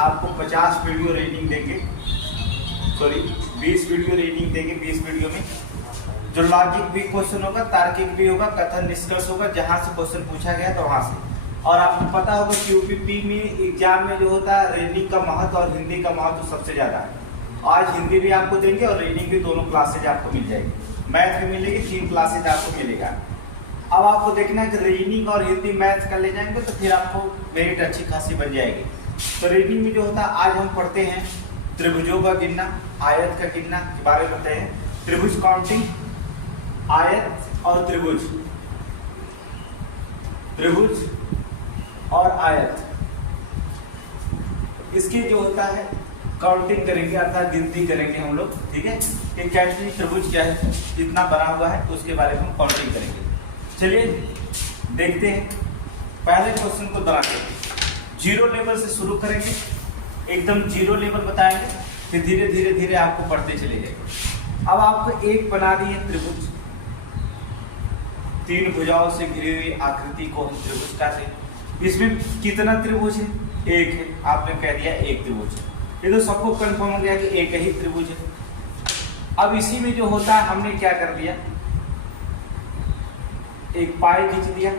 आपको 50 video rating देंगे, sorry 20 video rating देंगे। 20 वीडियो में जो लॉजिक भी क्वेश्चन होगा, तार्किक भी होगा, कथन निष्कर्ष होगा, जहां से क्वेश्चन पूछा गया तो वहां से। और आपको पता होगा यूपीपी में एग्जाम में जो होता है रीडिंग का महत्व और हिंदी का महत्व सबसे ज्यादा है। आज हिंदी भी आपको देंगे और रीडिंग भी, दोनों क्लासेज आपको मिल जाएगी। मैथ भी मिलेगी, 3 क्लासेज आपको मिलेगा। अब आपको देखना है कि रीडिंग और हिंदी मैथ कर ले जाएंगे तो फिर आपको मेरिट अच्छी खासी बन जाएगी। तो रीडिंग में जो होता है आज हम पढ़ते हैं त्रिभुजों का गिनना, आयत का गिनना के बारे में बताते हैं। त्रिभुज काउंटिंग, आयत और त्रिभुज, त्रिभुज और आयत, इसकी जो होता है काउंटिंग करेंगे अर्थात गिनती करेंगे हम लोग। ठीक है, कि कैसे त्रिभुज क्या है, कितना बना हुआ है, तो उसके बारे में हम काउंटिंग करेंगे। चलिए देखते हैं। पहले क्वेश्चन को बनाते हैं, जीरो लेवल से शुरू करेंगे, एकदम जीरो लेवल बताएंगे, फिर धीरे धीरे धीरे आपको पढ़ते चले जाएंगे। अब आपको एक बना दी है त्रिभुज, 3 भुजाओं से घिरी हुई आकृति को हम त्रिभुज कहते हैं। इसमें कितना त्रिभुज है? एक है। आपने कह दिया एक त्रिभुज है, ये तो सबको कंफर्म हो गया कि एक ही त्रिभुज है। अब इसी में जो होता है हमने क्या कर दिया, एक पाई खींच दिया।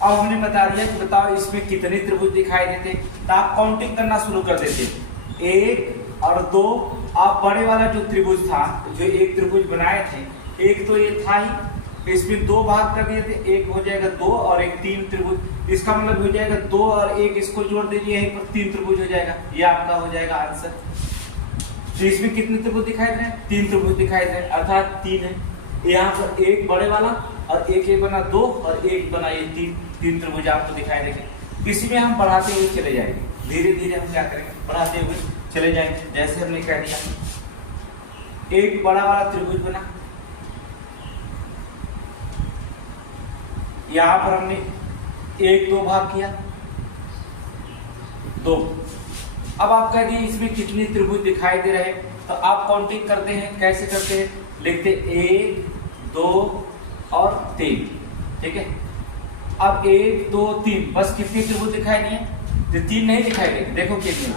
अब हमने बता दिया कि बताओ इसमें कितने त्रिभुज दिखाई देते, तो आप काउंटिंग करना शुरू कर देते। 1 और 2, आप बड़े वाला जो त्रिभुज था, जो एक त्रिभुज बनाए थे, एक तो ये था ही, इसमें 2 भाग कर दिए थे, एक हो जाएगा 2 और एक 3 त्रिभुज। इसका मतलब हो जाएगा 2 और 1, इसको जोड़ दीजिए यहीं पर 3 त्रिभुज हो जाएगा। ये आपका हो जाएगा आंसर। तो इसमें कितने त्रिभुज दिखाई दे रहे हैं? 3 त्रिभुज दिखाई दे रहे हैं, अर्थात 3 है। यहाँ पर एक बड़े वाला और एक बना 2 और एक बना ये 3 त्रिभुज आपको दिखाई देंगे। इसी में हम बढ़ाते हुए चले जाएंगे, धीरे धीरे हम क्या करेंगे, बढ़ाते हुए चले जाएंगे। जैसे हमने कह दिया एक बड़ा वाला त्रिभुज बना, यहां पर हमने 1 2 भाग किया 2। अब आप कह दिए इसमें कितने त्रिभुज दिखाई दे रहे हैं, तो आप काउंटिंग करते हैं। कैसे करते हैं? लिखते 1 2 और 3। ठीक है, अब 1 2 3, बस कितने त्रिभुज दिखाई दिए? तो 3 नहीं दिखाई देंगे। देखो कितने,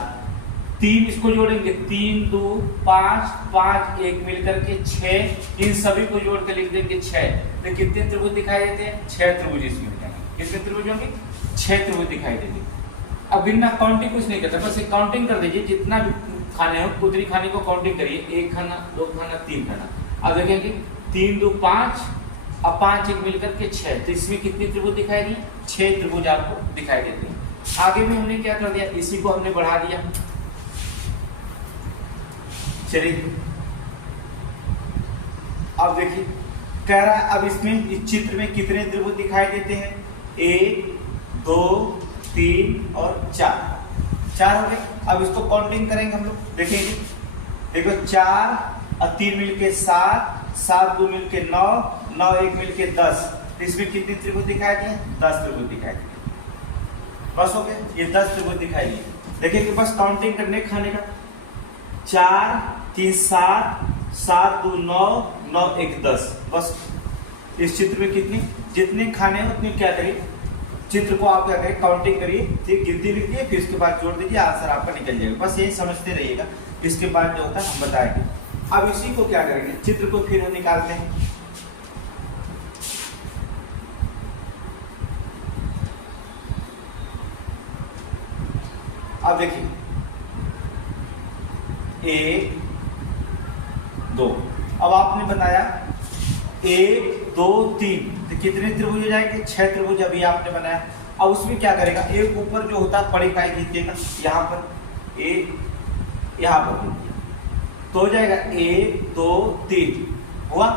3 इसको जोड़ेंगे, 3 2 5 5 1 मिलकर के 6, इन सभी को जोड़ कर लिख देंगे 6। तो कितने त्रिभुज दिखाई देते हैं? 6 त्रिभुज इसमें दिखाएंगे। कितने त्रिभुज होंगे? 6 त्रिभुज दिखाई देंगे। अब बिना काउंटिंग कुछ नहीं करते, बस एक काउंटिंग कर दीजिए, जितना भी खाने हो उतनी खाने को काउंटिंग करिए। 1 खाना 2 खाना 3 खाना। अब देखेंगे 3 2 5 और 5 1 मिलकर के 6, तो इसमें कितनी त्रिभुज दिखाई दी? 6 त्रिभुज आपको दिखाई देते हैं। आगे भी हमने क्या कर दिया, इसी को हमने बढ़ा दिया। चलिए अब देखिए, कह रहा है अब इसमें इस चित्र में कितने त्रिभुज दिखाई देते हैं? 1 2 3 और 4 हो गए। अब इसको काउंटिंग करेंगे हम लोग, देखेंगे। देखो 4 और 3 मिलके 7, 7 2 मिलके 9, 9 1 मिलके 10। इसमें कितने त्रिभुज दिखाई दिए? 10 त्रिभुज दिखाई दिए। बस हो गया, ये 10 त्रिभुज दिखाई दिए। देखिए कि बस काउंटिंग करने खाने का, 4 3 7, 7 2 9, 9 1 10। बस इस चित्र में कितने, जितने खाने हैं उतने क्या करिए, चित्र को आप क्या करें, काउंटिंग करिए, ठीक, गिनती लिख दिए, फिर इसके बाद जोड़ दीजिए, आंसर आपका निकल जाएगा। बस यही समझते रहिएगा, इसके बाद जो होता है हम बताएंगे। अब इसी को क्या करेंगे, चित्र को फिर हम निकालते हैं। अब देखिए 1 2, अब आपने बताया 1 2 3, तो कितने त्रिभुज हो जाएंगे? 6 त्रिभुज अभी आपने बनाया। अब उसमें क्या करेगा, एक ऊपर जो होता है बड़ी इकाई खींचेगा, यहाँ पर एक, यहाँ पर तो हो जाएगा 1 2 3 हुआ।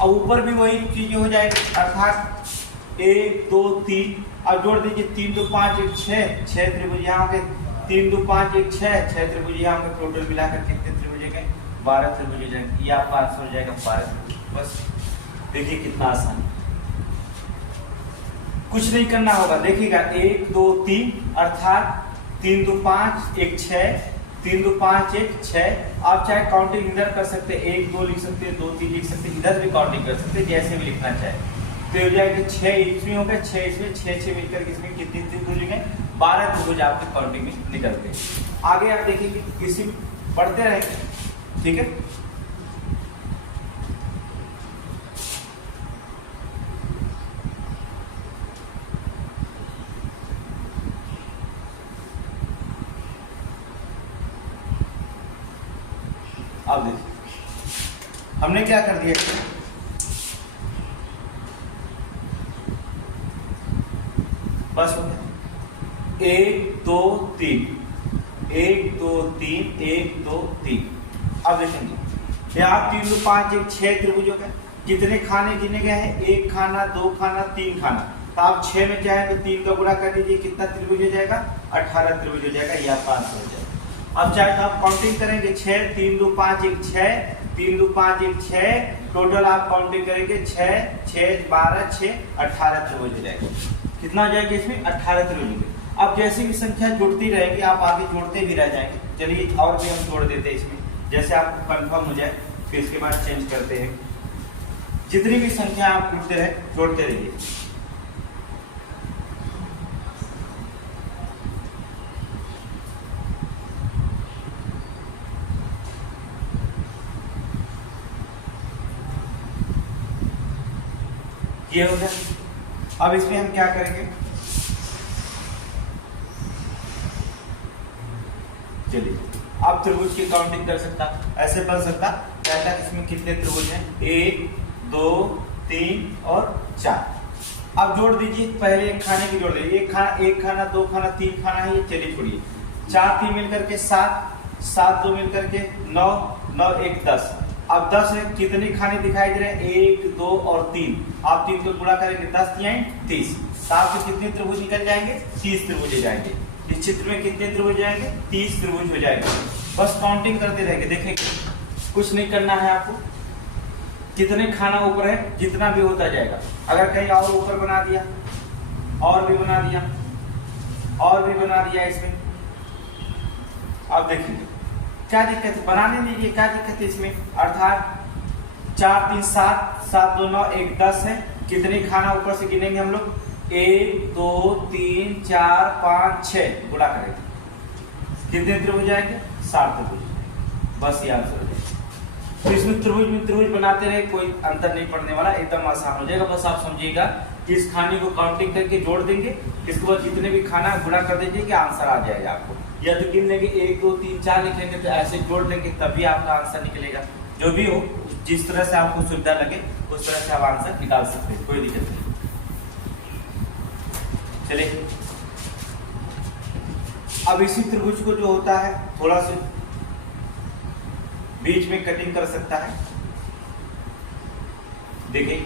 अब ऊपर भी वही चीजें हो जाएगी, अर्थात 1 2 3। अब जोड़ दीजिए 3 2 5 1 6, 6 त्रिभुज यहाँ के, 3 2 5 1 6, 6 त्रिभुज यहाँ पे। टोटल मिलाकर कितने त्रिभुज गए? 12 त्रिभुज हो जाएंगे। ये आपका आंसर हो जाएगा 12 त्रिभुज। बस देखिए कितना आसान, कुछ नहीं करना होगा। देखिएगा 1 2 3, अर्थात 3 2 5 1 6, 3 2 5 1 6। आप चाहे काउंटिंग इधर कर सकते हैं, 1 2 लिख सकते हैं, 2 3 लिख सकते हैं, इधर भी काउंटिंग कर सकते हैं, जैसे भी लिखना चाहे। तो हो जाएगा 6 इसमें हो गया, 6 इसमें, 6 6 मिलकर इसमें कितने त्रिभुज गए? 12 त्रिभुज आपके काउंटिंग में निकलते हैं। आगे आप देखेंगे इसी पढ़ते रहेंगे, ठीक है। अब देखिए हमने क्या कर दिया, बस हो गया 1 2 3 1 2 3 1 2 3। अब देखेंगे यहाँ 3 2 5 1 6 त्रिभुज हो गए। कितने खाने गिने गए हैं? 1 खाना 2 खाना 3 खाना। तो आप 6 में क्या है तो 3 का गुणा कर दीजिए, कितना त्रिभुज हो जाएगा? 18 त्रिभुज हो जाएगा, या 5 हो जाएगा। अब चाहे तो आप काउंटिंग करेंगे 6 3 2 5 1 6 3 2 5 1 6, टोटल आप काउंटिंग करेंगे 6 6 12 6 18 त्रिभुज हो जाएगा। कितना हो जाएगा इसमें? 18 त्रिभुज। अब जैसी भी संख्या जुड़ती रहेगी आप आगे जोड़ते भी रह जाएंगे। चलिए और भी हम जोड़ देते हैं इसमें, जैसे आपको कंफर्म हो जाए फिर इसके बाद चेंज करते हैं। जितनी भी संख्या आप जुड़ते रहे जोड़ते रहिए। ये हो गया। अब इसमें हम क्या करेंगे, चलिए अब त्रिभुज की काउंटिंग कर सकता, ऐसे बन सकता कहता है इसमें कितने त्रिभुज हैं? 1 2 3 और 4। अब जोड़ दीजिए, पहले एक खाने की जोड़ दीजिए। एक खाना 2 खाना 3 खाना है, ये चलिए छोड़िए। 4 3 मिलकर के 7 7 2 मिलकर के 9 9 1 10। अब 10 है, कितने खाने दिखाई दे रहे हैं? 1 2 और 3। आप 3 को गुणा करेंगे 10 3 30। तो आपके कितने त्रिभुज निकल जाएंगे? 30 त्रिभुज हो जाएंगे। इस चित्र में कितने त्रिभुज जाएंगे? 30 त्रिभुज हो जाएंगे। बस काउंटिंग करते रहेंगे। देखेंगे कुछ नहीं करना है आपको, कितने खाना ऊपर है जितना भी होता जाएगा। अगर कहीं और ऊपर बना दिया, और भी बना दिया, और भी बना दिया इसमें, अब देखिए क्या दिक्कत है? बनाने दीजिए, क्या दिक्कत है इसमें? अर्थात 4 3 7 7 2 9 1 10 है। कितने खाना ऊपर से गिनेंगे हम लोग? 1 2 3 4 5 6 गुणा करेंगे, कितने त्रिभुज आएंगे? 7 त्रिभुज। बस ये आंसर हो जाएगा। तो इसमें त्रिभुज में त्रिभुज बनाते रहे, कोई अंतर नहीं पड़ने वाला, एकदम आसान हो जाएगा। बस आप समझिएगा कि इस खाने को काउंटिंग करके जोड़ देंगे, इसके बाद जितने भी खाना गुणा कर दीजिए कि आंसर आ जाएगा आपको। या तो गिन लेंगे 1 2 3 4 लिखेंगे, तो ऐसे जोड़ देंगे तभी आपका आंसर निकलेगा। जो भी हो, जिस तरह से आपको सुविधा लगे उस तरह से आप आंसर निकाल सकते हैं, कोई दिक्कत नहीं। चलिए अब इसी त्रिभुज को जो होता है थोड़ा सा बीच में कटिंग कर सकता है। देखिए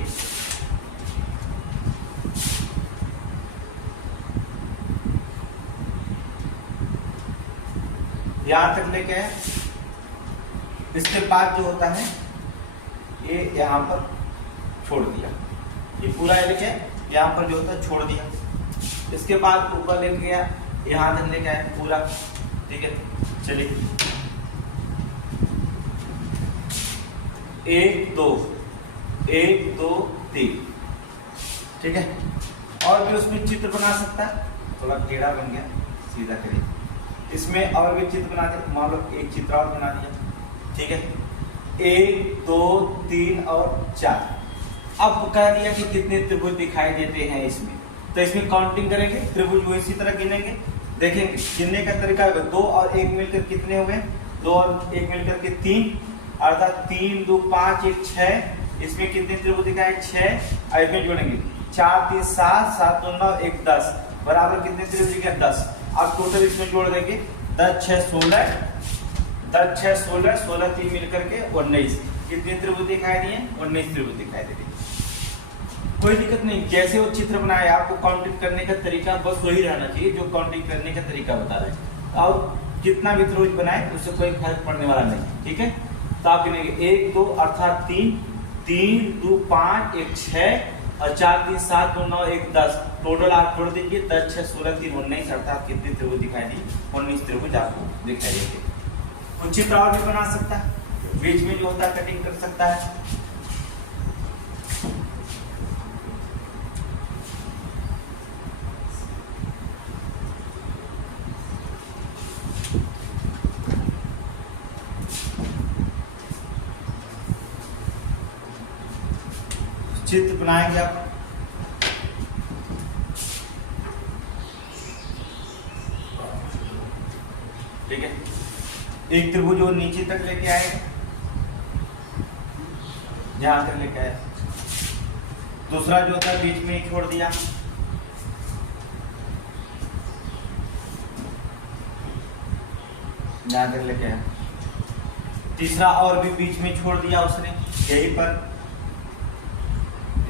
यहां तक लेके आए, इसके बाद जो होता है ये यहां पर छोड़ दिया, ये पूरा लेके यहां पर जो होता है छोड़ दिया। इसके बाद ऊपर लेके गया, यहां तक लेके आए पूरा, ठीक है। चलिए 1 2 1 2 3, ठीक है। और भी उसमें चित्र बना सकता है, थोड़ा टेढ़ा बन गया, सीधा करिए। इसमें और भी चित्र बना दे, मान लो एक चित्र और बना दिया, ठीक है। 1 2 3 और 4। अब कह दिया कि कितने त्रिभुज दिखाई देते हैं इसमें, तो इसमें काउंटिंग करेंगे, त्रिभुज वो इसी तरह गिनेंगे। देखेंगे गिनने का तरीका होगा, 2 और 1 मिलकर कितने हो गए? 2 और 1 मिलकर के 3, अर्थात 3 2 5 1 6। इसमें कितने त्रिभुज दिखाए? 6। और इसमें जोड़ेंगे 4 3 7 7 2 9 1 10 बराबर कितने त्रिभुज दिखाए? 10। अब टोटल इसमें जोड़ देंगे 10 6 16, 10 6 16, 16 3 मिलकर के 19। कितने त्रिभुज दिखाई दिए? 19 त्रिभुज दिखाई दे रहे। कोई दिक्कत नहीं, जैसे वो चित्र बनाए आपको काउंटिंग करने का तरीका बस वही रहना चाहिए जो काउंटिंग करने का तरीका बता रहे हैं। और कितना भी त्रिभुज बनाए उससे कोई फर्क पड़ने वाला नहीं, ठीक है। तो आप गिनेंगे 1 2 अर्थात 3 3 2 5 1 6 और 4 3 7 2 9 1 10। टोटल आप जोड़ दीजिए 10 6 16 3 19, अर्थात कितने त्रिभुज दिखाई दिए? 19 त्रिभुज आपको दिखाई देंगे। कुछ चित्र और भी बना सकता है, बीच में जो होता है कटिंग कर सकता है। चित्र बनाएंगे आप। ठीक है, एक त्रिभुज वो नीचे तक लेके आएगा, यहां तक लेके आया। दूसरा जो था बीच में ही छोड़ दिया, यहां तक लेके आया। तीसरा और भी बीच में छोड़ दिया उसने, यहीं पर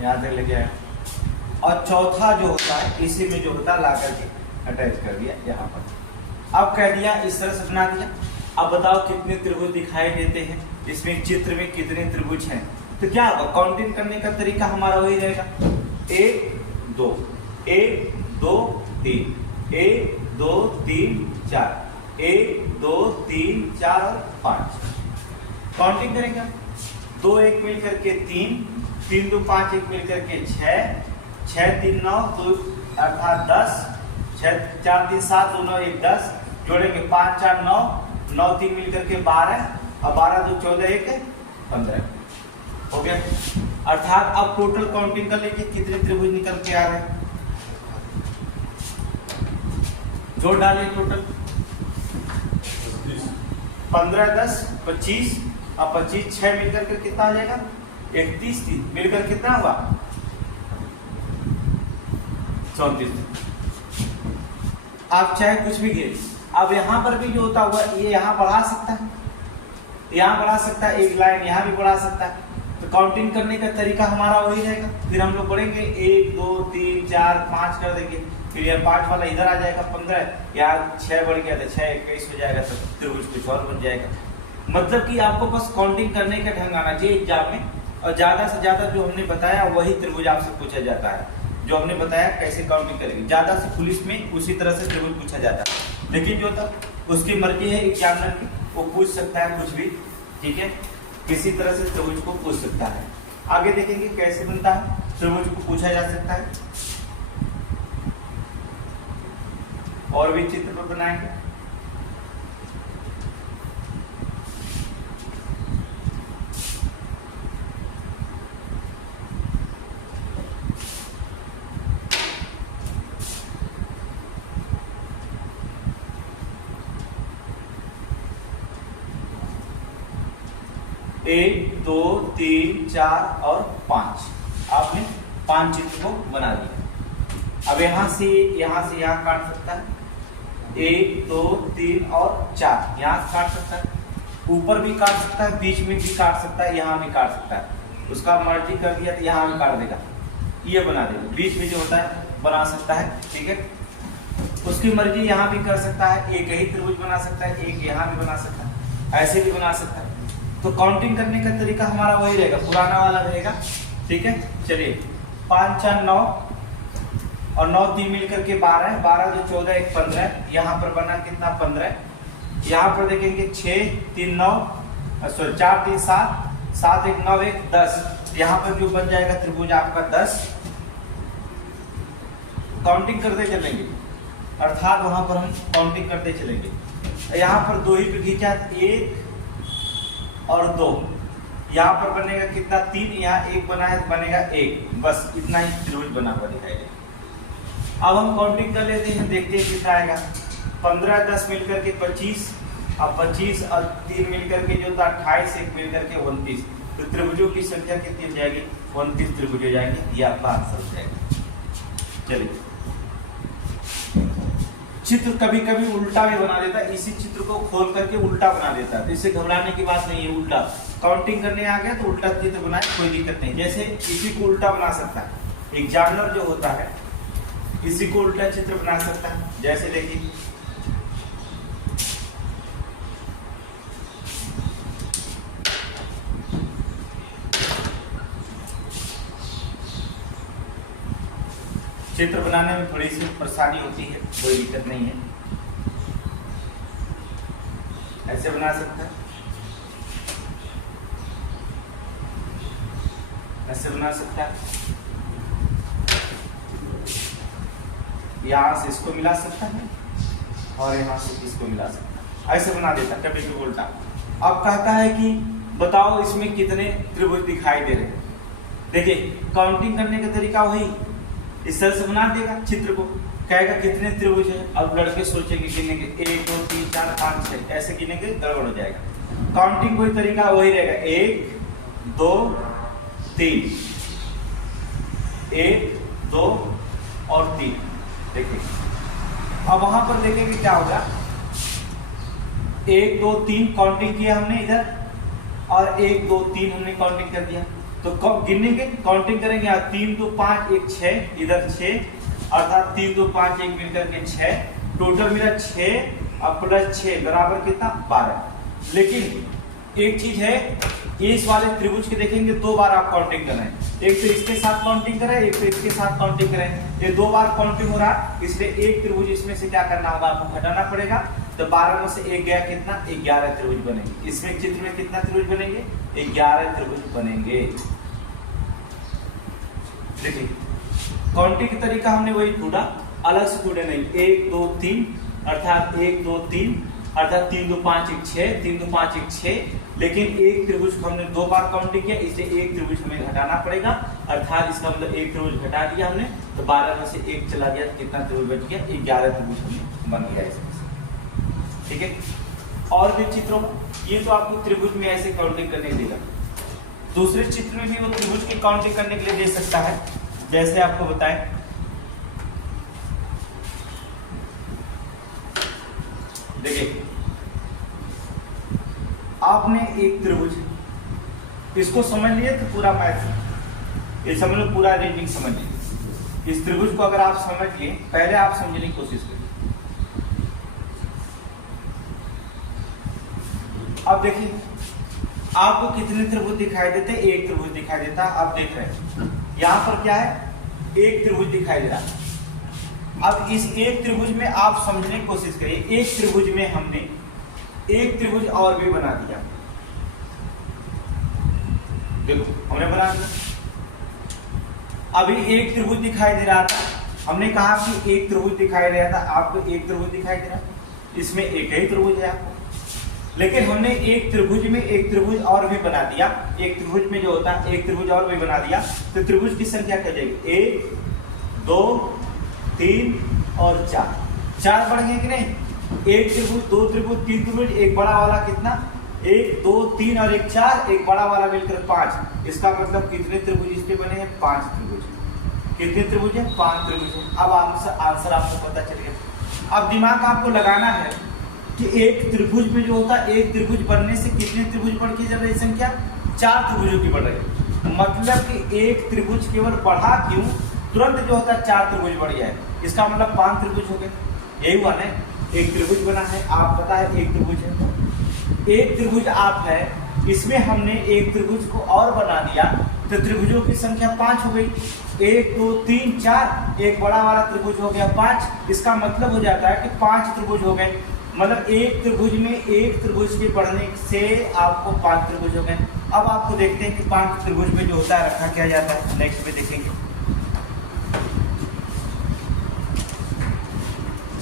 यहां तक लेके आया। और चौथा जो होता है इसी में जो होता है ला करके अटैच कर दिया यहाँ पर। अब कह दिया इस तरह से बना दिया। अब बताओ कितने त्रिभुज दिखाई देते हैं, इसमें चित्र में कितने त्रिभुज हैं। तो क्या होगा, काउंटिंग करने का तरीका हमारा वही रहेगा, 1 2 1 2 3 1 2 3 4 1 2 3 4 और 5 काउंटिंग करेंगे। 2 1 मिल करके 3 3 2 5 1 मिल करके 6 6 3 9 2 अर्थात 10 6 4 3 7 2 9 1 10 जोड़ेंगे 5 4 9 9 3 मिल करके 12 और 12 2 14 1 15 हो गया। अर्थात अब टोटल काउंटिंग कर लीजिए कितने त्रिभुज निकल के आ रहे हैं, जोड़ डालिए टोटल 15 10 25 और 25 6 मिलकर के कितना आ जाएगा 31 3 मिलकर कितना हुआ 34। आप चाहे कुछ भी गिरे, अब यहाँ पर भी जो होता हुआ ये यहाँ बढ़ा सकता है, यहाँ बढ़ा सकता है, एक लाइन यहाँ भी बढ़ा सकता है। तो काउंटिंग करने का तरीका हमारा वही रहेगा। फिर हम लोग बढ़ेंगे 1 2 3 4 5 कर देंगे, फिर यह 5 वाला इधर आ जाएगा 15, यहाँ 6 बढ़ गया तो 6 21 हो जाएगा, तो त्रिभुज कुछ और बन जाएगा। मतलब कि आपको बस काउंटिंग करने का ढंग आना चाहिए एग्जाम में, और ज्यादा से ज्यादा जो हमने बताया वही त्रिभुज आपसे पूछा जाता है। जो हमने बताया कैसे काउंटिंग करेंगे, ज्यादा से पुलिस में उसी तरह से त्रिभुज पूछा जाता है। लेकिन जो तक उसकी मर्जी है एग्जामिनर की, वो पूछ सकता है कुछ भी, ठीक है, किसी तरह से त्रिभुज को पूछ सकता है। आगे देखेंगे कैसे बनता है, त्रिभुज को पूछा जा सकता है। और भी चित्र पर बनाएंगे। एक 2 3 4 और 5 आपने 5 चित्र को बना दिया। अब यहां से यहां काट सकता है, 1 2 3 और 4 यहां से काट सकता है, ऊपर भी काट सकता है, बीच में भी काट सकता है, यहां भी काट सकता है। उसका मर्जी कर दिया तो यहां भी काट देगा, ये बना देगा। बीच में जो होता है बना सकता है, ठीक है। उसकी मर्जी यहां भी कर सकता है, एक ही त्रिभुज बना सकता है, एक यहां भी बना सकता है, ऐसे भी बना सकता है। तो काउंटिंग करने का तरीका हमारा वही रहेगा, पुराना वाला रहेगा, ठीक है। चलिए 5 4 9 और 9 3 मिलकर के 12 12 2 14 1 15, यहाँ पर बना कितना 15। यहाँ पर देखेंगे 6 3 9 सॉरी 4 3 7 7 1 9 1 10, यहाँ पर जो बन जाएगा त्रिभुज आपका 10। काउंटिंग करते चलेंगे, अर्थात वहां पर हम काउंटिंग करते चलेंगे। यहाँ पर 2 ही पे खींचा, 1 और 2, यहाँ पर बनेगा कितना 3, यहाँ 1 बना है तो बनेगा 1, बस इतना ही त्रिभुज बना हुआ दिखाई देगा। अब हम काउंटिंग कर लेते हैं, देखते हैं कितना आएगा। 15 10 मिलकर के 25, अब 25 और 3 मिलकर के जो था 28, 1 मिलकर के 29, तो त्रिभुजों की संख्या कितनी हो जाएगी 29 त्रिभुज हो जाएंगे, ये आपका आंसर हो जाएगा। चलिए चित्र कभी कभी उल्टा भी बना देता है, इसी चित्र को खोल करके उल्टा बना देता है, तो इससे घबराने की बात नहीं है। उल्टा काउंटिंग करने आ गया तो उल्टा चित्र बनाए, कोई दिक्कत नहीं। जैसे इसी को उल्टा बना सकता है एग्जामिनर जो होता है, इसी को उल्टा चित्र बना सकता है। जैसे देखिए चित्र बनाने में थोड़ी सी परेशानी होती है, कोई दिक्कत नहीं है, ऐसे बना सकता है, ऐसे बना सकता है, यहां से इसको मिला सकता है और यहां से इसको मिला सकता है, ऐसे बना देता है कभी भी उल्टा। अब कहता है कि बताओ इसमें कितने त्रिभुज दिखाई दे रहे हैं, देखिए काउंटिंग करने का तरीका वही, इस तरह से बना देगा चित्र को, कहेगा कितने त्रिभुज है। अब लड़के सोचेंगे गिनेंगे 1 2 3 4 5 6 ऐसे गिनेंगे, गड़बड़ हो जाएगा। काउंटिंग कोई तरीका वही रहेगा, 1 2 3, 1 2 और 3। देखिए अब वहां पर देखेंगे क्या होगा, 1 2 3 काउंटिंग किया हमने इधर, और 1 2 3 हमने काउंटिंग कर दिया। तो कब गिनेंगे, काउंटिंग करेंगे, 3 2 5 1 6, इधर 6, अर्थात 3 2 5 1 मिलकर के 6, टोटल मिला 6 और प्लस 6 बराबर कितना 12। लेकिन एक चीज है, इस वाले त्रिभुज के देखेंगे 2 बार आप काउंटिंग कर रहे हैं, एक तो इसके साथ काउंटिंग कर रहे हैं, एक तो इसके साथ काउंटिंग कर रहे हैं, ये 2 बार काउंटिंग हो रहा है, इसलिए एक त्रिभुज इसमें से क्या करना होगा, आपको घटाना पड़ेगा। तो 12 में से 1 गया कितना, 11 त्रिभुज बनेंगे। इसमें चित्र में कितना त्रिभुज बनेंगे, 11 त्रिभुज बनेंगे। देखिए काउंटिंग का तरीका हमने वही ढूंढा, अलग से ढूंढे नहीं, 1 2 3 अर्थात 1 2 3 अर्थात 3 2 5 1 6, 3 2 5 1 6, लेकिन एक त्रिभुज को हमने 2 बार काउंटिंग किया, इसलिए एक त्रिभुज हमें घटाना पड़ेगा, अर्थात इसका मतलब एक त्रिभुज घटा दिया हमने, तो 12 में से 1 चला गया, कितना त्रिभुज बच गया, 11 त्रिभुज हमें बन गया इसमें से। ठीक है, और भी चित्रों, ये तो आपको त्रिभुज में ऐसे काउंटिंग करने देगा। दूसरे चित्र में भी वो त्रिभुज की काउंटिंग करने के लिए दे सकता है, जैसे आपको बताएं, देखिए आपने एक त्रिभुज, इसको समझ लिए तो पूरा मैथ ये समझ लो, पूरा रीडिंग समझ लिए। इस त्रिभुज को अगर आप समझ लिए, पहले आप समझने की कोशिश करिए। अब देखिए आपको कितने त्रिभुज दिखाई देते हैं, एक त्रिभुज दिखाई देता है। आप देख रहे हैं यहां पर क्या है, एक त्रिभुज दिखाई दे रहा है। अब इस एक त्रिभुज में आप समझने की कोशिश करिए, एक त्रिभुज में हमने एक त्रिभुज और भी बना दिया, देखो हमने बना दिया। अभी एक त्रिभुज दिखाई दे रहा था, हमने कहा कि एक त्रिभुज दिखाई दे रहा था, आपको एक त्रिभुज दिखाई दे रहा, इसमें एक ही त्रिभुज है आपको, लेकिन हमने एक त्रिभुज में एक त्रिभुज और भी बना दिया। एक त्रिभुज में जो होता है एक त्रिभुज और भी बना दिया, तो त्रिभुज की संख्या क्या जाएगी, 1 2 3 और 4 बढ़ गए कि नहीं। एक त्रिभुज, 2 त्रिभुज, 3 त्रिभुज, एक बड़ा वाला कितना, 1 2 3 और 1 4, एक बड़ा वाला मिलकर 5। इसका मतलब कितने त्रिभुज इस पे बने हैं, 5 त्रिभुज। कितने त्रिभुज है, 5 त्रिभुज है। अब आंसर आपको पता चल गया। अब दिमाग आपको लगाना है कि एक त्रिभुज में जो होता है, एक त्रिभुज बनने से कितने त्रिभुज बढ़ के चल रही संख्या, 4 त्रिभुजों की बढ़ रही। मतलब कि एक त्रिभुज केवल बढ़ा क्यों, तुरंत जो होता है 4 त्रिभुज बढ़ जाए, इसका मतलब 5 त्रिभुज हो गए। यही हुआ ना, एक त्रिभुज बना है, आप पता है एक त्रिभुज है, एक त्रिभुज आप है, इसमें हमने एक त्रिभुज को और बना दिया, तो त्रिभुजों की संख्या 5 हो गई। 1 2 3 4, एक बड़ा वाला त्रिभुज हो गया 5। इसका मतलब हो जाता है कि 5 त्रिभुज हो गए। मतलब एक त्रिभुज में एक त्रिभुज के बढ़ने से आपको 5 त्रिभुज हो गए। अब आपको देखते हैं कि 5 त्रिभुज में जो होता है रखा क्या जाता है, नेक्स्ट में देखेंगे।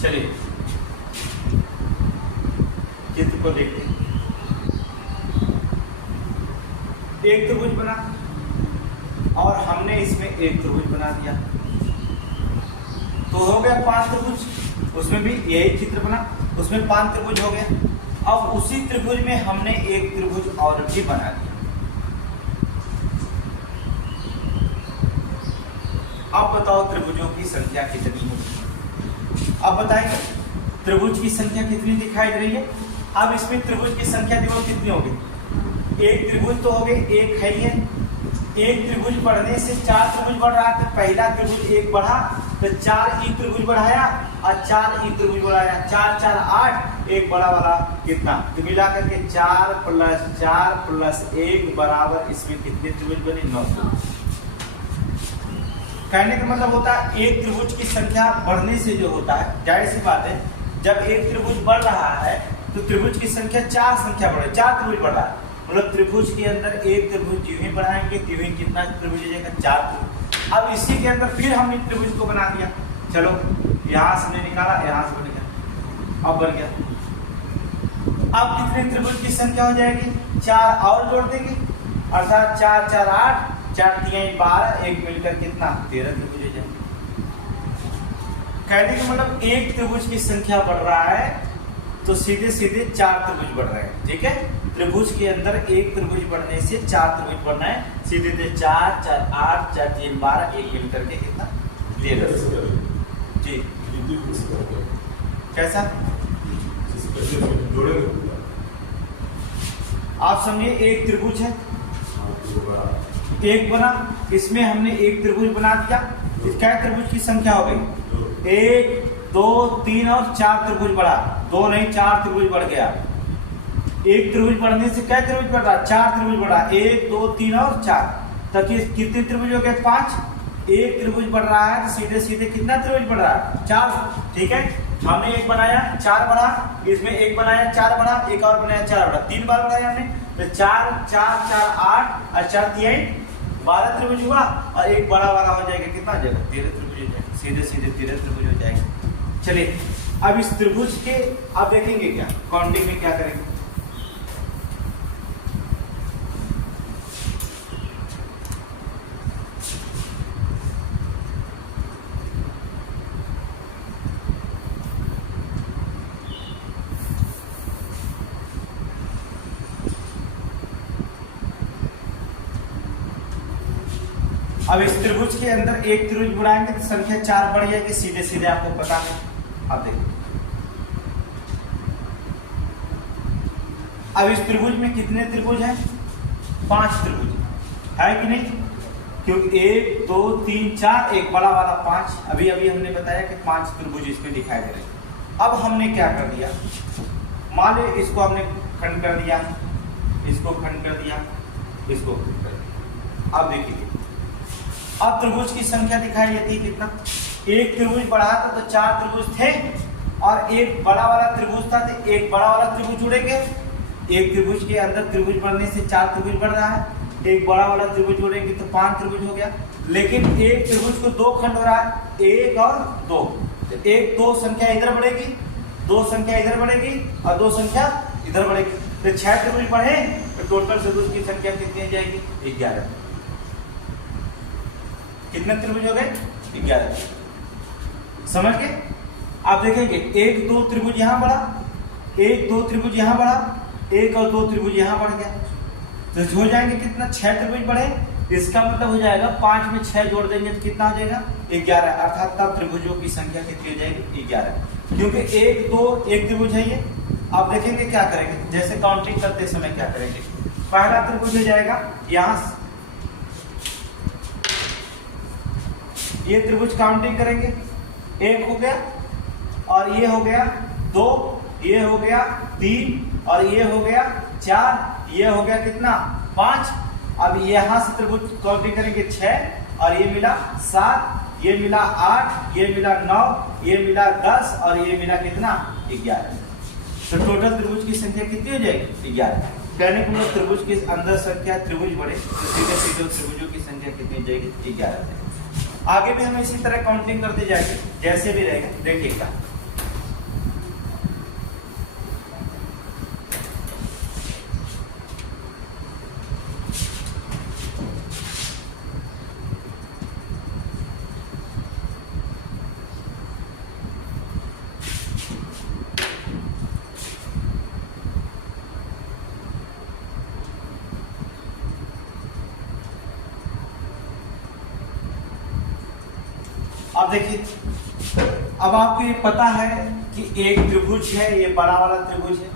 चलिए चित्र को देखते हैं। एक त्रिभुज बना और हमने इसमें एक त्रिभुज बना दिया, तो हो गया 5 त्रिभुज। उसमें भी यही चित्र बना, उसमें 5 त्रिभुज हो गया। अब उसी त्रिभुज में हमने एक त्रिभुज और भी बना दिया। अब बताओ त्रिभुजों की संख्या कितनी होगी। अब बताएंगे त्रिभुज की संख्या कितनी दिखाई दे रही है। अब इसमें त्रिभुज की संख्या देखो कितनी होगी। एक त्रिभुज तो हो गए, एक है ही है। एक त्रिभुज बढ़ने से 4 त्रिभुज बढ़ रहा है, तो पहला त्रिभुज 1 बढ़ा, तो 4 ई त्रिभुज बढ़ाया और 4 ई त्रिभुज बढ़ाया, 4 4 8, एक बड़ा वाला कितना, तो मिला करके 4 + 4 + 1 बराबर इसमें कितने त्रिभुज बने, 9 त्रिभुज। कहने का मतलब होता है एक त्रिभुज की संख्या बढ़ने से जो होता है, जाहिर सी बात है जब एक त्रिभुज बढ़ रहा है तो त्रिभुज की संख्या 4 संख्या बढ़े, 4 त्रिभुज बढ़ रहा है, मतलब त्रिभुज के अंदर एक त्रिभुज ज्यों ही बढ़ाएंगे त्यों ही कितना त्रिभुज हो जाएगा, 4 त्रिभुज। अब इसी के अंदर फिर हमने त्रिभुज को बना दिया। चलो यहाँ से निकाला, यहाँ से बन गया, अब बन गया। अब कितने त्रिभुज की संख्या हो जाएगी, 4 और जोड़ देंगे, अर्थात 4 4 8, 4 3 12, एक मिलकर कितना 13 त्रिभुज हो जाएंगे। कहने का मतलब एक त्रिभुज की संख्या बढ़ रहा है तो सीधे सीधे 4 त्रिभुज बढ़ रहे हैं। ठीक है, त्रिभुज के अंदर एक त्रिभुज बढ़ने से 4 त्रिभुज बढ़ना है, सीधे सीधे 4 4 8 4 3 12, एक मिल करके कितना 13 जी। कैसा आप समझिए, एक त्रिभुज है, एक बना, इसमें हमने एक त्रिभुज बना दिया, क्या त्रिभुज की संख्या हो गई 1 2 3 और 4 त्रिभुज बढ़ा, 2 नहीं 4 त्रिभुज बढ़ गया। एक त्रिभुज बढ़ने से क्या त्रिभुज बढ़ रहा, 4 त्रिभुज बढ़ा, 1 2 3 और 4, तब कितने त्रिभुज हो गए 5। एक त्रिभुज बढ़ रहा है तो सीधे सीधे कितना त्रिभुज बढ़ रहा है 4। ठीक है, हमने एक बनाया 4 बढ़ा, इसमें एक बनाया 4 बढ़ा, एक और बनाया 4 बढ़ा, 3 बार बनाया हमने, तो 4 4 4 8 और 4 3 12 त्रिभुज हुआ, और एक बड़ा वाला हो जाएगा, कितना हो जाएगा 13 त्रिभुज हो जाएगा, सीधे सीधे 13 त्रिभुज हो जाएगा। चलिए अब इस त्रिभुज के आप देखेंगे क्या काउंटिंग में क्या करेंगे। अब इस त्रिभुज के अंदर एक त्रिभुज बढ़ाएंगे तो संख्या 4 बढ़ जाएगी, सीधे सीधे आपको पता है। अब देखिए, अब इस त्रिभुज में कितने त्रिभुज हैं 5 त्रिभुज है कि नहीं, क्योंकि 1 2 3 4, एक बड़ा वाला 5, अभी अभी हमने बताया कि 5 त्रिभुज इसमें दिखाई दे रहे हैं। अब हमने क्या कर दिया, मान लो इसको हमने खंड कर दिया, इसको खंड कर दिया, इसको खंड कर दिया। अब देखिए, अब त्रिभुज की संख्या दिखाई देती है कितना, एक त्रिभुज बढ़ा था तो 4 त्रिभुज थे, और एक बड़ा वाला त्रिभुज था तो एक बड़ा वाला त्रिभुज जुड़ेंगे। एक त्रिभुज के अंदर त्रिभुज बढ़ने से 4 त्रिभुज बढ़ रहा है, एक बड़ा वाला त्रिभुज जोड़ेंगे तो 5 त्रिभुज हो गया। लेकिन एक त्रिभुज को 2 खंड हो रहा है, 1 और 2, तो 1 2 संख्या इधर बढ़ेगी, 2 संख्या इधर बढ़ेगी, और 2 संख्या इधर बढ़ेगी, तो 6 त्रिभुज बढ़े, तो टोटल त्रिभुज की संख्या कितनी हो जाएगी 11। कितने त्रिभुज हो गए 11। समझ गए। आप देखेंगे 1 2 त्रिभुज यहां बढ़ा, 1 2 त्रिभुज यहां बढ़ा, 1 और 2 त्रिभुज यहां बढ़ गया, तो हो जाएंगे कितना 6 त्रिभुज बढ़े। इसका मतलब हो जाएगा 5 में 6 जोड़ देंगे तो कितना हो जाएगा 11, अर्थात तब त्रिभुजों की संख्या कितनी हो जाएगी 11, क्योंकि 1 2 एक त्रिभुज है ये। आप देखेंगे क्या करेंगे, जैसे काउंटिंग करते समय क्या करेंगे, पहला त्रिभुज हो जाएगा यहां, ये त्रिभुज काउंटिंग करेंगे, 1 हो गया, और ये हो गया 2, ये हो गया 3, और ये हो गया 4, ये हो गया कितना 5। अब यहां से त्रिभुज काउंटिंग करेंगे 6, और ये मिला 7, ये मिला 8, ये मिला 9, ये मिला 10, और ये मिला कितना 11। तो टोटल त्रिभुज की संख्या कितनी हो जाएगी 11। कहने को मतलब त्रिभुज के अंदर संख्या त्रिभुज बढ़े तो सीधे सीधे त्रिभुजों की संख्या कितनी हो जाएगी 11। आगे भी हम इसी तरह काउंटिंग करते जाएंगे, जैसे भी रहेगा देखिएगा। अब देखिए, अब आपको ये पता है कि एक त्रिभुज है, ये बड़ा वाला त्रिभुज है,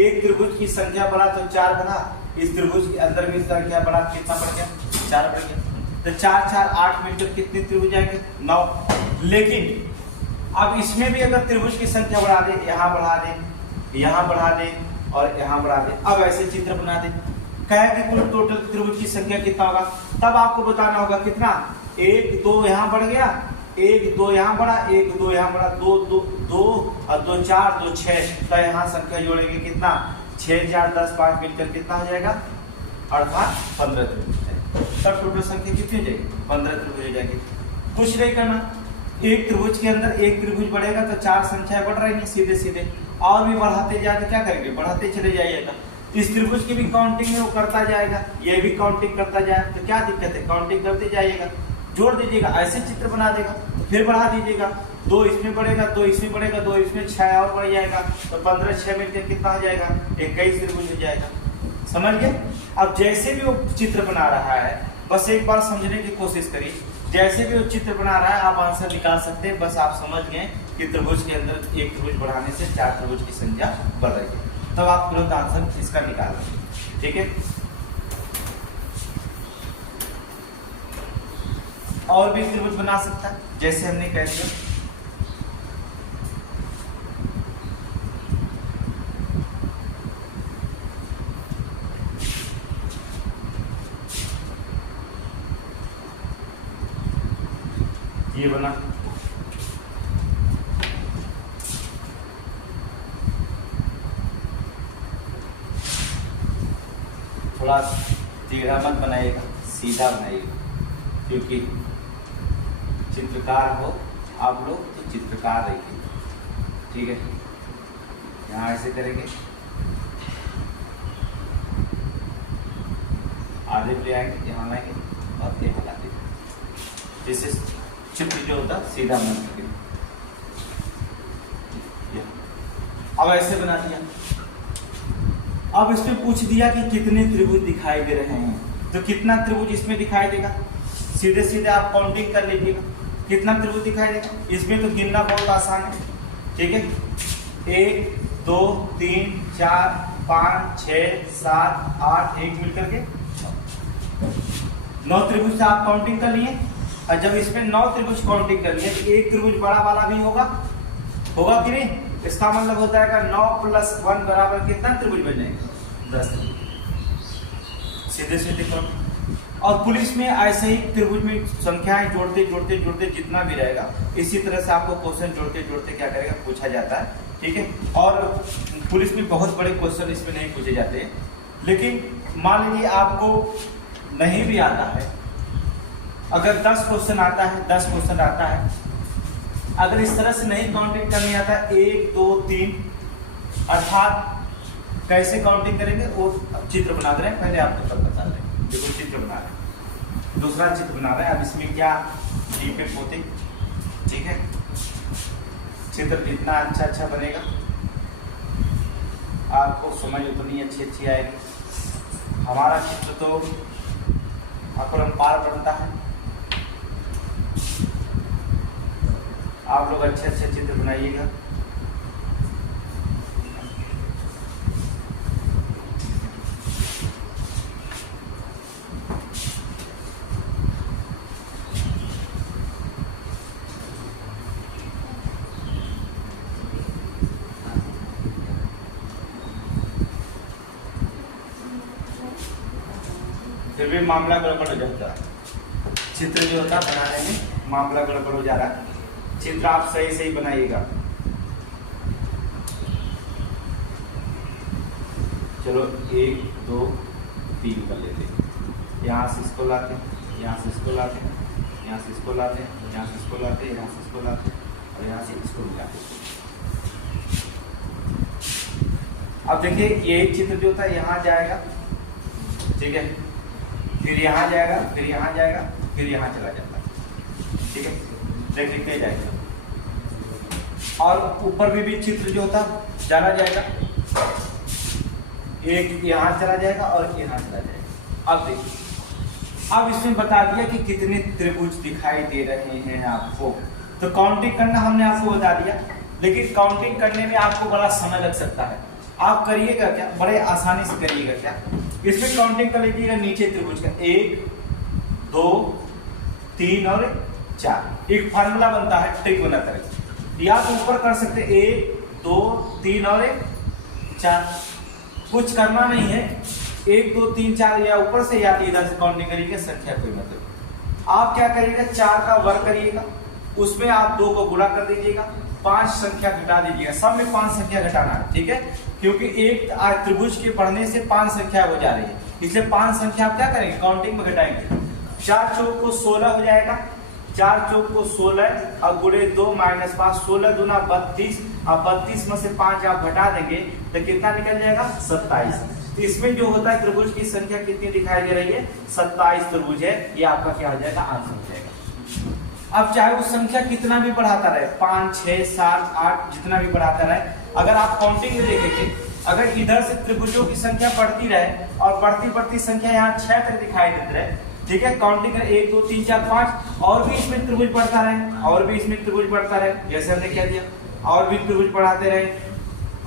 एक त्रिभुज की संख्या बढ़ा तो 4 बना, इस त्रिभुज के अंदर भी संख्या बढ़ा, कितना बढ़ गया 4 बढ़ गया, तो 4 4 8 मिलकर कितने त्रिभुज आएंगे 9। लेकिन अब इसमें भी अगर त्रिभुज की संख्या बढ़ा दे, यहाँ बढ़ा दे, यहाँ बढ़ा दे, और यहाँ बढ़ा दे, अब ऐसे चित्र बना दे, कहे कि कुल टोटल त्रिभुज की संख्या कितना होगा, तब आपको बताना होगा कितना 1 2 यहाँ बढ़ गया, 1 2 यहाँ बढ़ा, 1 2 यहाँ बढ़ा, 2 2 2 और 2 4 2 6, तो यहाँ संख्या जोड़ेंगे कितना 6 4 10 5 मिलकर कितना हो जाएगा, अर्थात 15 त्रिभुज। तब टोटल संख्या कितनी हो जाएगी 15 त्रिभुज हो जाएगी। कुछ नहीं करना, एक त्रिभुज के अंदर एक त्रिभुज बढ़ेगा तो 4 संख्या बढ़ रही है, सीधे सीधे और भी बढ़ाते जाए तो क्या करेंगे, बढ़ाते चले जाइएगा। इस त्रिभुज की भी काउंटिंग है वो करता जाएगा, ये भी काउंटिंग करता जाएगा, तो क्या दिक्कत है, काउंटिंग करते जाइएगा, जोड़ दीजिएगा, ऐसे चित्र बना देगा, तो फिर बढ़ा दीजिएगा, 2 इसमें बढ़ेगा, 2 इसमें बढ़ेगा, 2 इसमें, 6 और बढ़ जाएगा, तो 15 6 मिलकर कितना हो जाएगा, 21 त्रिभुज हो जाएगा। समझ गए? अब जैसे भी वो चित्र बना रहा है बस एक बार समझने की कोशिश करिए, जैसे भी वो चित्र बना रहा है आप आंसर निकाल सकते हैं। बस आप समझ गए कि त्रिभुज के अंदर एक त्रिभुज बढ़ाने से 4 त्रिभुज की संख्या बढ़ रही है, तब आप तुरंत आंसर इसका निकाल लेंगे। ठीक है, और भी त्रिभुज बना सकता है जैसे हमने कह दिया। ये बना, थोड़ा टेढ़ा मत बनाइएगा, सीधा बनाइएगा, क्योंकि चित्रकार हो आप लोग तो चित्रकार रहिए। ठीक है, यहाँ ऐसे करेंगे, आधे पे आएंगे, यहाँ लाएंगे और यहाँ ला देंगे, जैसे चित्र जो होता सीधा बन सके। अब ऐसे बना दिया। अब इसमें पूछ दिया कि कितने त्रिभुज दिखाई दे रहे हैं, तो कितना त्रिभुज इसमें दिखाई देगा, सीधे सीधे आप काउंटिंग कर लीजिएगा कितना त्रिभुज दिखाई देगा। इसमें तो गिनना बहुत आसान है। ठीक है, 1 2 3 4 5 6 7 8 एक मिलकर के 9 त्रिभुज से आप काउंटिंग कर लिए। और जब इसमें 9 त्रिभुज काउंटिंग कर लिए तो एक त्रिभुज बड़ा वाला भी होगा कि नहीं, इसका मतलब होता है 9 + 1 बराबर कितना त्रिभुज बन जाएगा, 10 त्रिभुज, सीधे सीधे काउंट। और पुलिस में ऐसे ही त्रिभुज में संख्याएं जोड़ते जोड़ते जोड़ते जितना भी रहेगा इसी तरह से आपको क्वेश्चन जोड़ते जोड़ते क्या करेगा, पूछा जाता है। ठीक है, और पुलिस में बहुत बड़े क्वेश्चन इसमें नहीं पूछे जाते हैं, लेकिन मान लीजिए आपको नहीं भी आता है, अगर 10 क्वेश्चन आता है, 10 क्वेश्चन आता है, अगर इस तरह से नहीं काउंटिंग करनी आता 1 2 3, अर्थात कैसे काउंटिंग करेंगे वो चित्र बना दे रहे हैं, पहले आपको तब बता रहे हैं। देखो चित्र बना रहे हैं, दूसरा चित्र बना रहे हैं। अब इसमें क्या डीपे पोते, ठीक है, चित्र जितना अच्छा बनेगा आपको समझ उतनी अच्छी आएगी। हमारा चित्र तो अपरंपार बनता है, आप लोग अच्छे चित्र बनाइएगा। फिर भी मामला गड़बड़ हो जाता है, चित्र जो होता है बनाने में मामला गड़बड़ हो जा रहा है। चित्र आप सही बनाइएगा। चलो 1 2 3 कर लेते हैं, यहाँ से इसको लाते हैं, यहाँ से इसको लाते हैं, यहाँ से इसको लाते हैं, यहाँ से इसको लाते हैं, यहाँ से इसको लाते हैं और यहाँ से इसको मिलाते हैं। अब देखिए ये चित्र जो था यहाँ जाएगा, ठीक है, फिर यहाँ जाएगा, फिर यहाँ जाएगा, फिर यहाँ चला जाता है। ठीक है, देख लिखते जाएगा। और ऊपर भी चित्र जो होता चला जाएगा, एक यहाँ चला जाएगा और यहाँ चला जाएगा। अब देखिए, अब इसमें बता दिया कि कितने त्रिभुज दिखाई दे रहे हैं आपको, तो काउंटिंग करना हमने आपको बता दिया, लेकिन काउंटिंग करने में आपको बड़ा समय लग सकता है। आप करिएगा क्या, बड़े आसानी से करिएगा क्या, इसमें काउंटिंग कर लीजिएगा नीचे त्रिभुज का 1 2 3 और 4। एक फार्मूला बनता है, ट्रिक बनाता है, या तो ऊपर कर सकते 1 2 3 और 4, कुछ करना नहीं है, 1 2 3 4 या ऊपर से या इधर से काउंटिंग करिएगा, संख्या कोई मतलब। आप क्या करिएगा, 4 का वर्ग करिएगा, उसमें आप 2 को गुणा कर दीजिएगा, 5 संख्या घटा दीजिएगा, सब में 5 संख्या घटाना है। ठीक है, क्योंकि एक त्रिभुज के पढ़ने से 5 संख्या हो जा रही है, इसलिए 5 संख्या आप क्या करेंगे, काउंटिंग में घटाएंगे। 4 चौक को 16 हो जाएगा, 4 चौक को 16 और गुणे 2 - 5, 16 दूना 32, अब 32 में से 5 आप घटा देंगे तो कितना निकल जाएगा 27। तो इसमें जो होता है त्रिभुज की संख्या कितनी दिखाई दे रही है 27 त्रिभुज है। ये आपका क्या हो जाएगा आंसर हो जाएगा। अब चाहे वो संख्या कितना भी बढ़ाता रहे 5 6 7 8 जितना भी बढ़ाता रहे, अगर आप काउंटिंग में देखेंगे अगर इधर से त्रिभुजों की संख्या बढ़ती रहे और बढ़ती बढ़ती संख्या यहाँ 6 तक दिखाई देती रहे, ठीक है, काउंटिंग करें 1 2 3 4 5 और भी इसमें त्रिभुज बढ़ता रहे और भी इसमें त्रिभुज बढ़ता रहे, जैसे हमने क्या दिया और भी त्रिभुज बढ़ाते रहे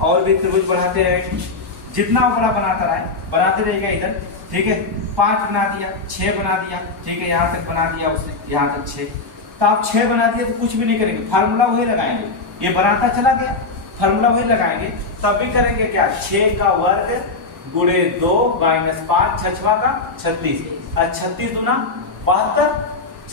और भी त्रिभुज बढ़ाते रहे, जितना वो बड़ा बनाते रहेगा इधर, ठीक है, 5 बना दिया 6 बना दिया, ठीक है, यहाँ तक बना दिया उसने, यहाँ तक 6, तो आप 6 बना दिया तो कुछ भी नहीं करेंगे, फार्मूला वही लगाएंगे, ये बनाता चला गया फार्मूला वही लगाएंगे, तब भी करेंगे क्या 6 का वर्ग गुणे 2 माइनस 5 छठवा का 36 और 36 दूना 72,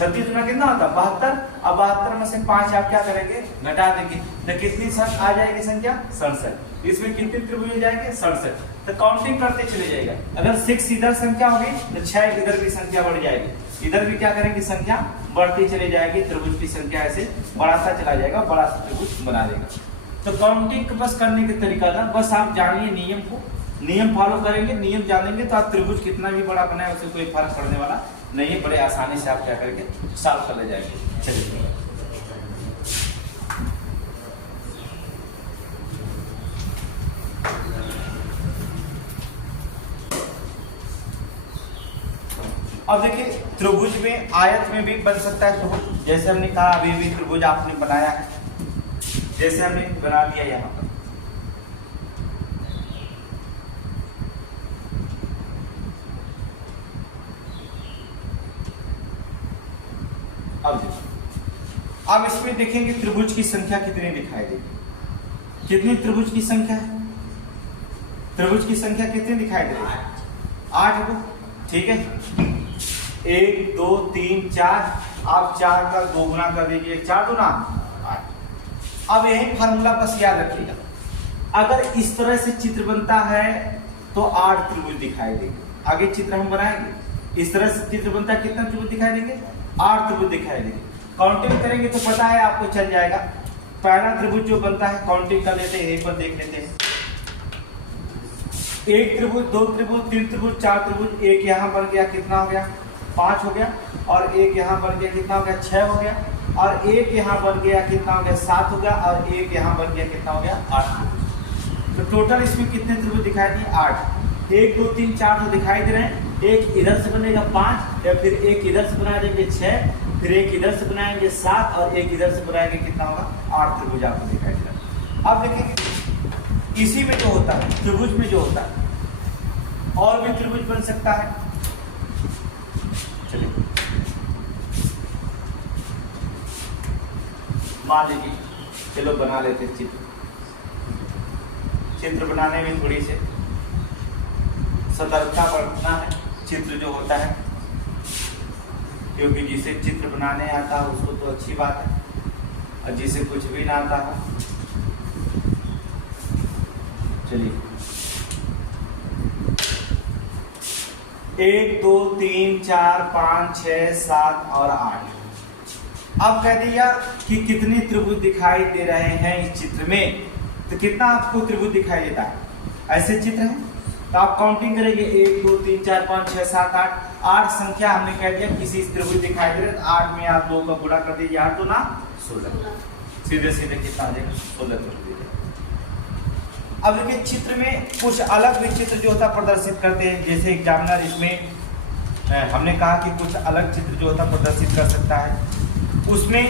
36 दूना कितना होता है 72। अब 72 में से 5 आप क्या करेंगे घटा देंगे तो कितनी आ जाएगी संख्या 67। इसमें कितने त्रिभुज हो जाएंगे 67। तो काउंटिंग करते चले जाएगा, अगर 6 इधर संख्या होगी तो 6 इधर भी संख्या बढ़ जाएगी, इधर भी क्या करेंगे संख्या बढ़ती चली जाएगी, त्रिभुज की संख्या ऐसे बढ़ाता चला जाएगा, बड़ा सा त्रिभुज बना देगा। तो काउंटिंग बस करने का तरीका था, बस आप जानिए नियम को, नियम फॉलो करेंगे, नियम जानेंगे तो आप त्रिभुज कितना भी बड़ा बनाए उससे कोई फर्क पड़ने वाला नहीं है, बड़े आसानी से आप क्या करेंगे सॉल्व कर ले जाएंगे। चलिए अब देखिए त्रिभुज में आयत में भी बन सकता है त्रिभुज, जैसे हमने कहा अभी भी त्रिभुज आपने बनाया है, जैसे हमने बना दिया यहाँ पर, अब इसमें देखेंगे त्रिभुज की संख्या कितनी दिखाई देगी, कितनी त्रिभुज की संख्या है, त्रिभुज की संख्या कितनी दिखाई दे रही है 8 को, ठीक है, 1 2 3 4, आप 4 का 2 गुना कर दीजिए, 4 दूना 8। अब यही फार्मूला बस याद रखिएगा, अगर इस तरह से चित्र बनता है तो 8 त्रिभुज दिखाई देंगे, आगे चित्र हम बनाएंगे, इस तरह से चित्र बनता है कितना त्रिभुज दिखाई देंगे 8 त्रिभुज दिखाई देंगे। काउंटिंग करेंगे तो पता है आपको चल जाएगा, पहला त्रिभुज जो बनता है काउंटिंग कर लेते हैं, एक बार देख लेते हैं, 1 त्रिभुज 2 त्रिभुज 3 त्रिभुज 4 त्रिभुज, एक यहाँ बन गया कितना हो गया 5 हो गया, और एक यहाँ बन गया कितना हो गया 6 हो गया, और एक यहाँ बन गया कितना हो गया 7 हो गया, और एक यहाँ बन गया कितना हो गया 8। तो टोटल इसमें कितने त्रिभुज दिखाई दिए 8, 1 2 3 4 तो दिखाई दे रहे हैं, एक इधर से बनेगा 5, या फिर एक इधर से बना देंगे 6, फिर एक इधर से बनाएंगे 7, और एक इधर से बनाएंगे कितना होगा 8 त्रिभुज आपको दिखाई दे रहा है। अब देखिए इसी में जो होता है त्रिभुज में जो होता है और भी त्रिभुज बन सकता है, चलिए मान लीजिए, चलो बना लेते चित्र, चित्र बनाने में थोड़ी से सतर्कता बरतना है, चित्र जो होता है, क्योंकि जिसे चित्र बनाने आता है उसको तो अच्छी बात है, और जिसे कुछ भी ना आता हो, चलिए 1 2 3 4 5 6 7 और 8। अब कह दिया कि कितने त्रिभुज दिखाई दे रहे हैं इस चित्र में, तो कितना आपको त्रिभुज दिखाई देता है, ऐसे चित्र है तो आप काउंटिंग करेंगे 1 2 3 4 5 6 7 8, 8 संख्या हमने कह दिया किसी त्रिभुज दिखाई दे रहे, तो 8 में आप 2 का गुणा कर दीजिए, 8 2 16, सीधे सीधे कितना आ जाएगा 16 त्रिभुज। अब देखिए चित्र में कुछ अलग भी चित्र जो होता प्रदर्शित करते हैं, जैसे एग्जामिनर इसमें हमने कहा कि कुछ अलग चित्र जो होता प्रदर्शित कर सकता है, उसमें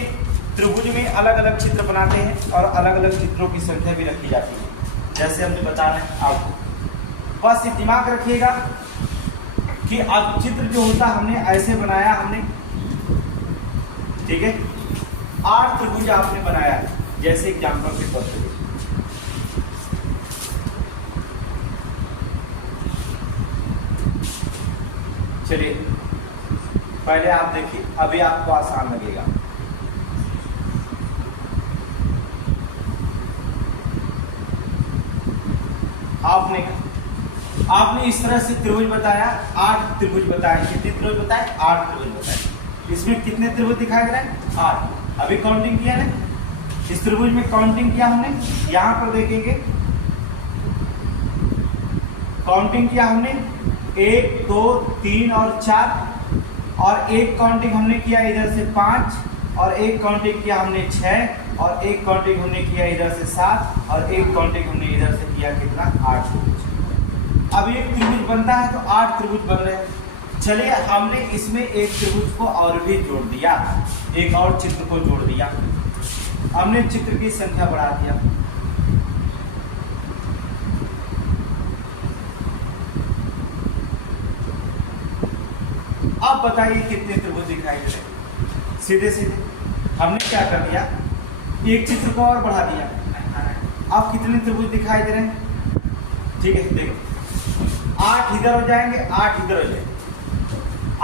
त्रिभुज में अलग अलग चित्र बनाते हैं और अलग अलग चित्रों की संख्या भी रखी जाती है, जैसे हमने बता रहे हैं आपको, बस ये दिमाग रखिएगा कि अब चित्र जो होता हमने ऐसे बनाया हमने, ठीक है, 8 त्रिभुज आपने बनाया जैसे एग्जाम्पल के तौर पर, चलिए पहले आप देखिए, अभी आपको आसान लगेगा, आपने इस तरह से त्रिभुज बताया, 8 त्रिभुज बताया, कितने त्रिभुज बताए 8 त्रिभुज बताए, इसमें कितने त्रिभुज दिखाई दे रहे हैं 8। अभी काउंटिंग किया ना, इस त्रिभुज में काउंटिंग किया हमने, यहाँ पर देखेंगे काउंटिंग किया हमने 1 2 3 और 4 और एक काउंटिंग हमने किया इधर से 5 और एक काउंटिंग किया हमने 6 और एक काउंटिंग हमने किया इधर से 7 और एक काउंटिंग हमने इधर से किया कितना 8 त्रिभुज। अब एक त्रिभुज बनता है तो 8 त्रिभुज बन रहे हैं। चलिए हमने इसमें एक त्रिभुज को और भी जोड़ दिया, एक और चित्र को जोड़ दिया, हमने चित्र की संख्या बढ़ा दिया। अब बताइए कितने त्रिभुज दिखाई दे रहे? सीधे सीधे हमने क्या कर दिया, एक चित्र को और बढ़ा दिया। अब कितने त्रिभुज दिखाई दे रहे हैं? ठीक है, देखो 8 इधर हो जाएंगे, 8 इधर हो जाएंगे।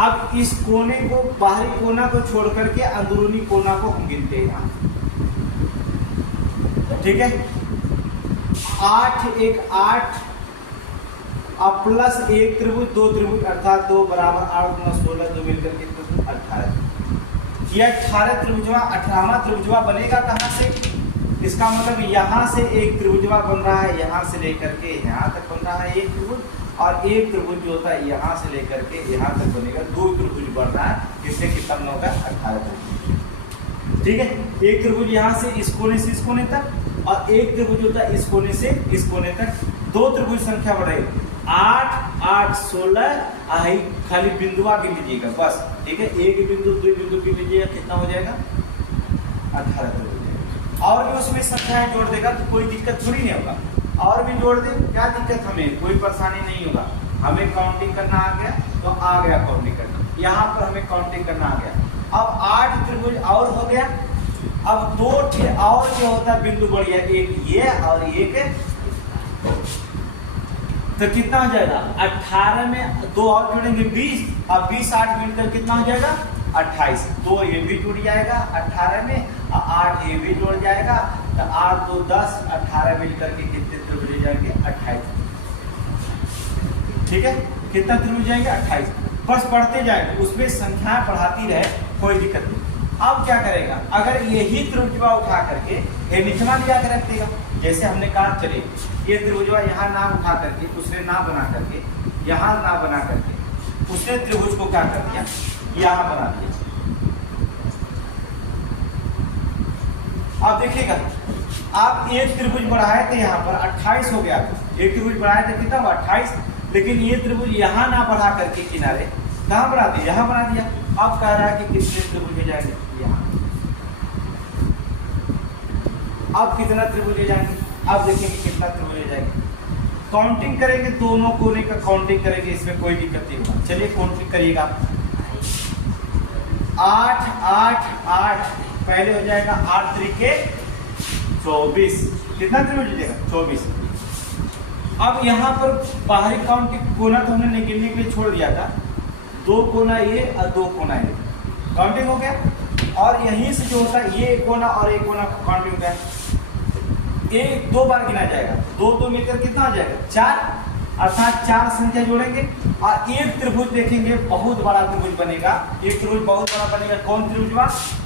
अब इस कोने को, बाहरी कोना को छोड़ करके अंदरूनी कोना को हम गिनते हैं यहाँ, ठीक है। 8 1 8 अब प्लस एक त्रिभुज, 2 त्रिभुज अर्थात 2 बराबर 8 × 16 2 मिलकर कितना 18। ये 18 त्रिभुजवा 18वां त्रिभुजवा बनेगा कहाँ से? इसका मतलब यहाँ से एक त्रिभुजवा बन रहा है, यहाँ से लेकर के यहाँ तक बन रहा है एक त्रिभुज, और एक त्रिभुज जो होता है यहाँ से लेकर के यहाँ तक बनेगा 2 त्रिभुज बन रहा है, जिससे कितना बना होगा 18 त्रिभुज। ठीक है, एक त्रिभुज यहाँ से इस कोने तक और एक त्रिभुज होता है इस कोने से इस कोने तक। 2 त्रिभुज संख्या बढ़ेगी 8 8 16 आई, खाली बिंदुआ गिन लीजिएगा बस, ठीक है। एक बिंदु 2 बिंदु गिन लीजिएगा, कितना हो जाएगा 18 त्रिभुज। और भी उसमें संख्याएं जोड़ देगा तो कोई दिक्कत थोड़ी नहीं होगा, और भी जोड़ दे क्या दिक्कत, हमें कोई परेशानी नहीं होगा। हमें काउंटिंग करना आ गया तो आ गया काउंटिंग करना, यहाँ पर हमें काउंटिंग करना आ गया। अब 8 त्रिभुज और हो गया। अब 2 और जो होता है बिंदु बढ़िया, एक ये और एक, तो कितना हो जाएगा 18 में 2 और जोड़ेंगे 20, और 20 8 मिलकर कितना हो जाएगा 28। 2 ये भी जुड़ जाएगा 18 में और 8 ये भी जुड़ जाएगा, तो 8 2 10 18 मिलकर के कितने त्रिभुज जाएंगे 28। ठीक है, कितना त्रिभुज जाएंगे 28। बस बढ़ते जाएंगे, उसमें संख्या बढ़ाती रहे, कोई दिक्कत नहीं। अब क्या करेगा, अगर यही त्रिभुजवा उठा करके ये निचवा लिया कर रख देगा, जैसे हमने कहा चले ये त्रिभुजवा यहाँ ना उठा करके उसने ना बना करके यहाँ ना बना करके उसने त्रिभुज को क्या कर दिया यहाँ बना दिया। आप देखिएगा, आप एक त्रिभुज बढ़ाए थे यहाँ पर 28 हो गया, एक त्रिभुज बढ़ाए थे कितना हुआ 28, लेकिन ये त्रिभुज यहाँ ना बढ़ा करके किनारे कहाँ बना दिया, यहाँ बना दिया। अब कह रहा है कि कितने त्रिभुज हो जाएंगे यहाँ, अब कितना त्रिभुज हो जाएंगे, अब देखेंगे कितना त्रिभुज हो जाएंगे। काउंटिंग करेंगे, दोनों कोने का काउंटिंग करेंगे, इसमें कोई दिक्कत नहीं होगा। चलिए काउंटिंग करिएगा, 8 8 8 पहले हो जाएगा 8 त्रिके 24, कितना त्रिभुज हो जाएगा 24। अब यहाँ पर बाहरी काउंटिंग कोना तो हमने गिनने के लिए छोड़ दिया था, 2 कोना ये और 2 कोना ये, काउंटिंग हो गया। और यहीं से जो होता है ये कोना और एक कोना काउंटिंग हो गया, ये 2 बार गिना जाएगा, 2 2 मिलकर कितना हो जाएगा 4, अर्थात 4 संख्या जोड़ेंगे और एक त्रिभुज देखेंगे बहुत बड़ा त्रिभुज बनेगा। एक त्रिभुज बहुत बड़ा बनेगा, कौन त्रिभुजवा,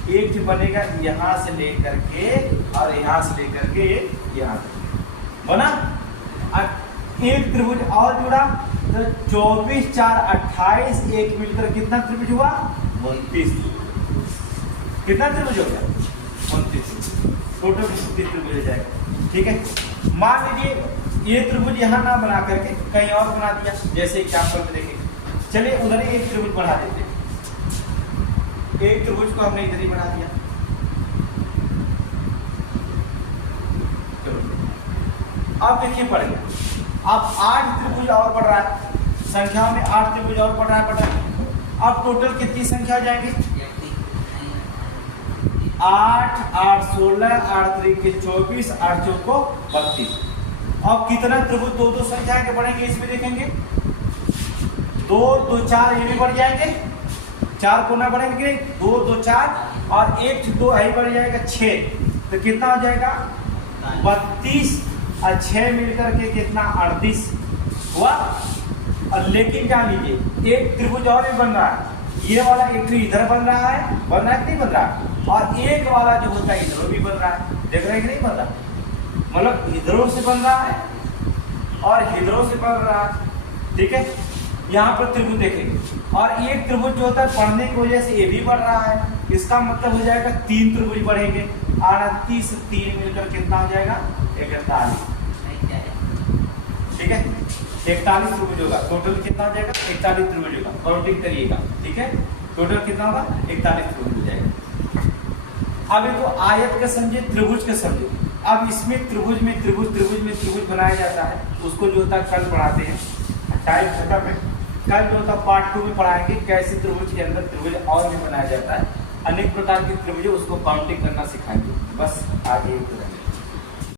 एक जो बनेगा यहाँ से लेकर के और यहाँ से लेकर के यहाँ तक बना। एक त्रिभुज और जुड़ा तो 24 4 28, एक मिलकर कितना त्रिभुज हुआ 29। कितना त्रिभुज हो गया 29, टोटल 29 त्रिभुज हो जाएगा। ठीक है, मान लीजिए ये त्रिभुज यहाँ ना बना करके कहीं और बना दिया, जैसे एग्जाम्पल में देखेंगे। चलिए उधर ही एक त्रिभुज बढ़ा देते हैं, एक त्रिभुज को हमने इधर ही बढ़ा दिया। चलो अब देखिए बढ़ गया, अब 8 त्रिभुज और बढ़ रहा है, संख्या में 8 त्रिभुज और बढ़ रहा है। अब टोटल कितनी संख्या हो जाएगी 8 8 16 8 त्रिके 24 8 चौको 32। अब कितना त्रिभुज 2 2 संख्या के बढ़ेंगे, इसमें देखेंगे 2 2 4 ये भी बढ़ जाएंगे, 4 कोना बढ़ेंगे 2 2 4 और 1 2 यही बढ़ जाएगा 6, तो कितना हो जाएगा 32 और 6 मिलकर के कितना 38 हुआ। और लेकिन जान लीजिए एक त्रिभुज और भी बन रहा है, ये वाला एक इधर बन रहा है कि नहीं बन रहा है, और एक वाला जो होता है इधर भी बन रहा है। देख रहे हैं कि नहीं बन रहा? मतलब इधरों से बन रहा है और इधरों से बन रहा है, ठीक है। यहाँ पर त्रिभुज देखेंगे और एक त्रिभुज जो होता है बढ़ने की वजह से ये भी बढ़ रहा है, इसका मतलब हो जाएगा 3 त्रिभुज बढ़ेंगे, 38 3 मिलकर कितना हो जाएगा? 41, ठीक है। 41 त्रिभुज होगा, टोटल कितना हो जाएगा? 41 त्रिभुज होगा, काउंटिंग करिएगा, ठीक है। टोटल कितना होगा? 41 त्रिभुज हो जाएगा। अब इसको आयत का समझे, त्रिभुज का समझे। अब इसमें त्रिभुज में त्रिभुज बनाया जाता है, उसको जो होता है कल पढ़ाते हैं टाइप खत्म है। कल जो होता है पार्ट 2 में पढ़ाएंगे कैसे त्रिभुज के अंदर त्रिभुज और भी बनाया जाता है, अनेक प्रकार के त्रिभुज, उसको काउंटिंग करना सिखाएंगे। बस आगे